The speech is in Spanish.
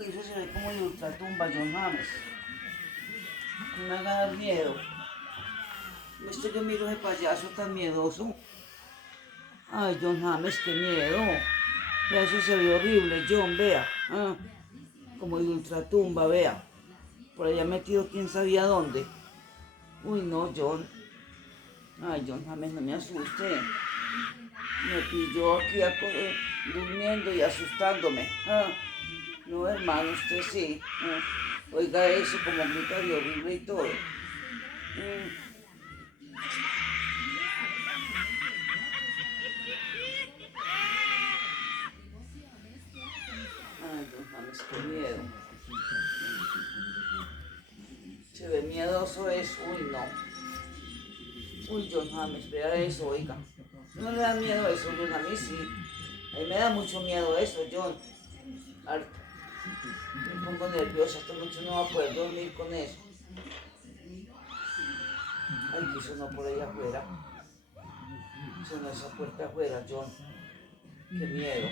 Uy, eso se ve como de ultratumba, John James. No me haga dar miedo. Este yo miro ese payaso tan miedoso. Ay, John James, qué miedo. Vea, eso se ve horrible, John, vea. Como de ultratumba, vea. Por allá metido quién sabía dónde. Uy, no, John. Ay, John James, no me asuste. Me pilló aquí durmiendo y asustándome. No, hermano, usted sí. Oiga eso, como grita de horrible y todo. Ay, John James, qué miedo. Se ve miedoso eso. Uy, no. Uy, John James, vea eso, oiga. ¿No le da miedo eso, John? A mí sí. A mí me da mucho miedo eso, John. Harto. Me pongo nerviosa, esta noche no va a poder dormir con eso. Ay, que sonó por ahí afuera. Sonó esa puerta afuera, John. Qué miedo.